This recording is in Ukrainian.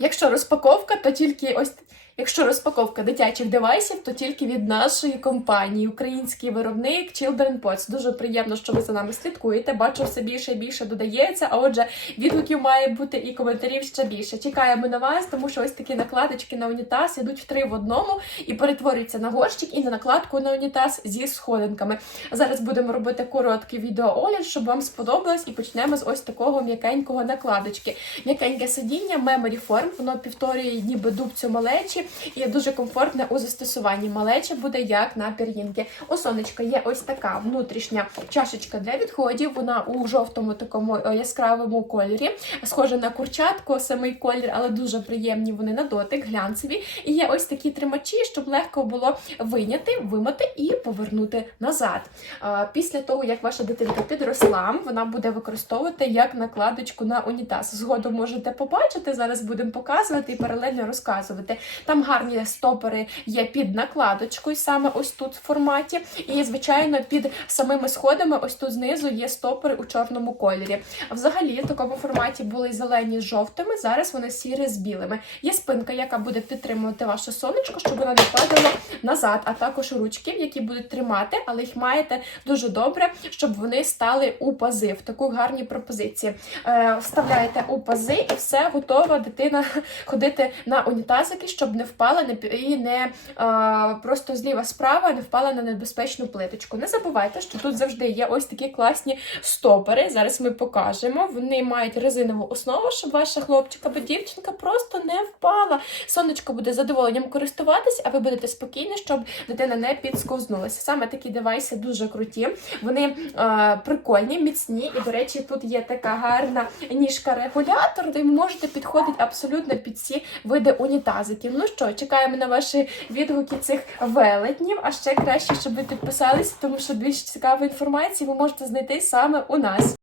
Jak Якщо розпаковка, то тільки ось. Якщо розпаковка дитячих девайсів, то тільки від нашої компанії, український виробник Children Pots. Дуже приємно, що ви за нами слідкуєте. Бачу, все більше і більше додається. А отже, відгуків має бути і коментарів ще більше. Чекаємо на вас, тому що ось такі накладочки на унітаз ідуть в три в одному і перетворюються на горщик і на накладку на унітаз зі сходинками. Зараз будемо робити короткий відеоогляд, щоб вам сподобалось, і почнемо з ось такого м'якенького накладочки. М'якеньке сидіння, memory form, воно повторює ніби дубцю малечі і дуже комфортне у застосуванні. Малеча буде як на пір'їнки. У сонечка є ось така внутрішня чашечка для відходів. Вона у жовтому такому е, яскравому кольорі, схожа на курчатку, самий колір, але дуже приємні вони на дотик, глянцеві. І є ось такі тримачі, щоб легко було вийняти, вимити і повернути назад. Після того, як ваша дитинка підросла, вона буде використовувати як накладочку на унітаз. Згодом можете побачити, зараз будемо показувати і паралельно розказувати. Там гарні стопори є під накладочкою, саме ось тут в форматі. І, звичайно, під самими сходами, ось тут знизу є стопори у чорному кольорі. Взагалі, в такому форматі були зелені з жовтими, зараз вони сірі з білими. Є спинка, яка буде підтримувати ваше сонечко, щоб вона не падала назад, а також ручки, які будуть тримати, але їх маєте дуже добре, щоб вони стали у пази в таку гарні пропозиції. Е, вставляєте у пази і все готова дитина ходити на унітазики, щоб не впала і не е, просто зліва справа не впала на небезпечну плиточку. Не забувайте, що тут завжди є ось такі класні стопори. Зараз ми покажемо. Вони мають резинову основу, щоб ваша хлопчик або дівчинка просто не впала. Сонечко буде задоволенням користуватись, а ви будете спокійні, щоб дитина не підсковзнулася. Саме такі девайси дуже круті. Вони е, прикольні, міцні. І, до речі, тут є така гарна ніжка-регулятор, де можете підходити абсолютно під всі види унітазиків. Ну що, чекаємо на ваші відгуки цих велетнів. А ще краще, щоб ви підписалися, тому що більш цікавої інформації ви можете знайти саме у нас.